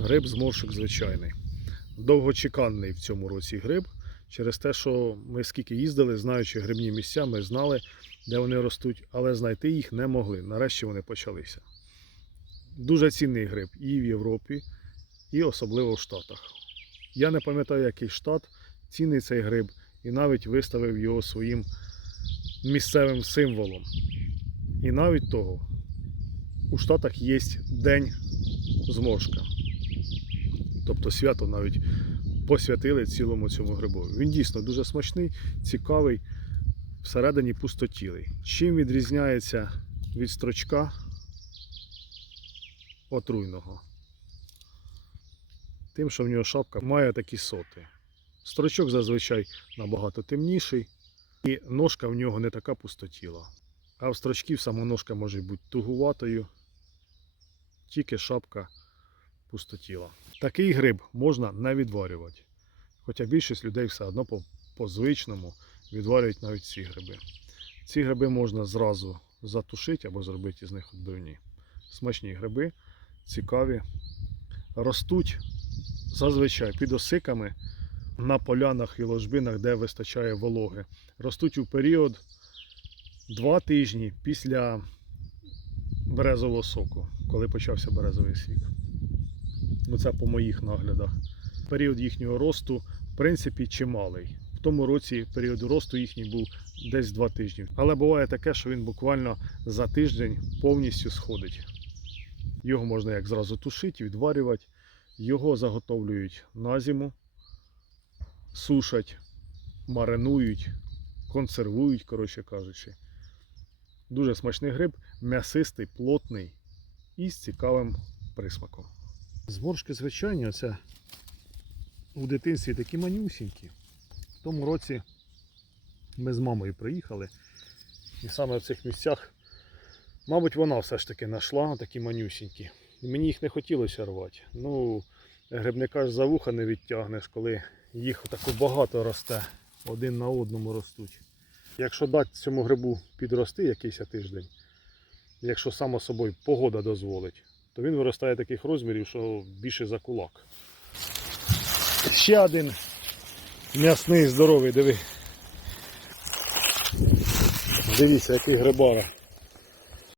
Гриб зморшок звичайний. Довгочеканний в цьому році гриб. Через те, що ми скільки їздили, знаючи грибні місця, ми знали, де вони ростуть, але знайти їх не могли. Нарешті вони почалися. Дуже цінний гриб і в Європі, і особливо в Штатах. Я не пам'ятаю, який штат цінний цей гриб, і навіть виставив його своїм місцевим символом. І навіть того, у Штатах є День зморшка. Тобто свято навіть посвятили цілому цьому грибові. Він дійсно дуже смачний, цікавий, всередині пустотілий. Чим відрізняється від строчка отруйного? Тим, що в нього шапка має такі соти. Строчок зазвичай набагато темніший, і ножка в нього не така пустотіла. А в строчків сама ножка може бути тугуватою, тільки шапка пустотіла. Такий гриб можна не відварювати. Хоча більшість людей все одно по, по відварюють навіть ці гриби. Ці гриби можна зразу затушити або зробити з них відбивні. Смачні гриби, цікаві. Ростуть зазвичай під осиками на полянах і ложбинах, де вистачає вологи. Ростуть у період два тижні після березового соку, коли почався березовий сік. Ну, це по моїх наглядах. Період їхнього росту, в принципі, чималий. В тому році період росту їхній був десь два тижні. Але буває таке, що він буквально за тиждень повністю сходить. Його можна як зразу тушити, відварювати. Його заготовлюють на зиму, сушать, маринують, консервують, коротше кажучи. Дуже смачний гриб, м'ясистий, плотний і з цікавим присмаком. Зморшки звичайні, оце у дитинстві такі манюсінькі. В тому році ми з мамою приїхали. І саме в цих місцях, мабуть, вона все ж таки знайшла такі манюсінькі. Мені їх не хотілося рвати. Ну, грибника ж за вуха не відтягнеш, коли їх тако багато росте, один на одному ростуть. Якщо дати цьому грибу підрости якийсь тиждень, якщо само собою погода дозволить, то він виростає таких розмірів, що більше за кулак. Ще один м'ясний здоровий, диви. Дивіться, який грибара.